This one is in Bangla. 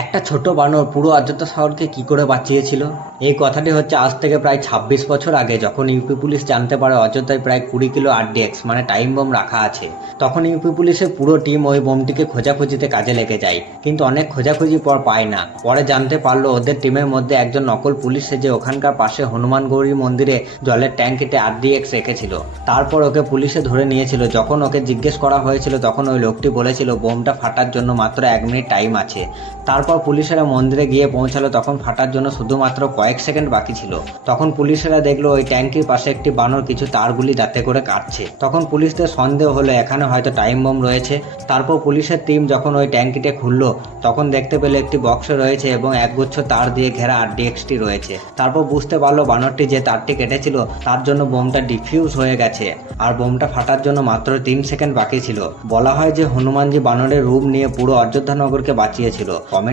একটা ছোট বানর পুরো অযোধ্যা শহরকে কি করে বাঁচিয়েছিল? এই কথাটি হচ্ছে আজ থেকে প্রায় ২৬ বছর আগে, যখন ইউপি পুলিশ জানতে পারে অযোধ্যায় প্রায় ২০ কিলো আরডিএক্স মানে টাইম বোম রাখা আছে। তখন ইউপি পুলিশের পুরো টিম ওই বোমটিকে খোঁজাখুঁজিতে কাজে লেগে যায়, কিন্তু অনেক খোঁজাখুঁজি পর পায় না। পরে জানতে পারলো ওদের টিমের মধ্যে একজন নকল পুলিশ সেজে ওখানকার পাশে হনুমান গৌরী মন্দিরে জলের ট্যাঙ্কিতে আরডিএক্স রেখেছিল। তারপর ওকে পুলিশে ধরে নিয়েছিল। যখন ওকে জিজ্ঞেস করা হয়েছিল তখন ওই লোকটি বলেছিল বোমটা ফাটার জন্য মাত্র ১ মিনিট টাইম আছে। তারপর পুলিশেরা মন্দিরে গিয়ে পৌঁছালো, তখন ফাটার জন্য শুধুমাত্র কয়েক সেকেন্ড বাকি ছিল। তখন পুলিশেরা দেখলো ওই ট্যাঙ্কির পাশে একটি বানর কিছু তারগুলি দাঁতে করে কাটছে। তখন পুলিশদের সন্দেহ হলো এখানে হয়তো টাইম বোম রয়েছে। তারপর পুলিশের টিম যখন ওই ট্যাঙ্কিটা খুললো তখন দেখতে পেলো একটি বক্স রয়েছে এবং একগুচ্ছ তার দিয়ে ঘেরা আরডিএক্সটি রয়েছে। তারপর বুঝতে পারলো বানরটি যে তারটি কেটেছিল তার জন্য বোমটা ডিফিউজ হয়ে গেছে, আর বোমটা ফাটার জন্য মাত্র ৩ সেকেন্ড বাকি ছিল। বলা হয় যে হনুমানজি বানরের রূপ নিয়ে পুরো অযোধ্যা নগরকে বাঁচিয়েছিল। কমেন্ট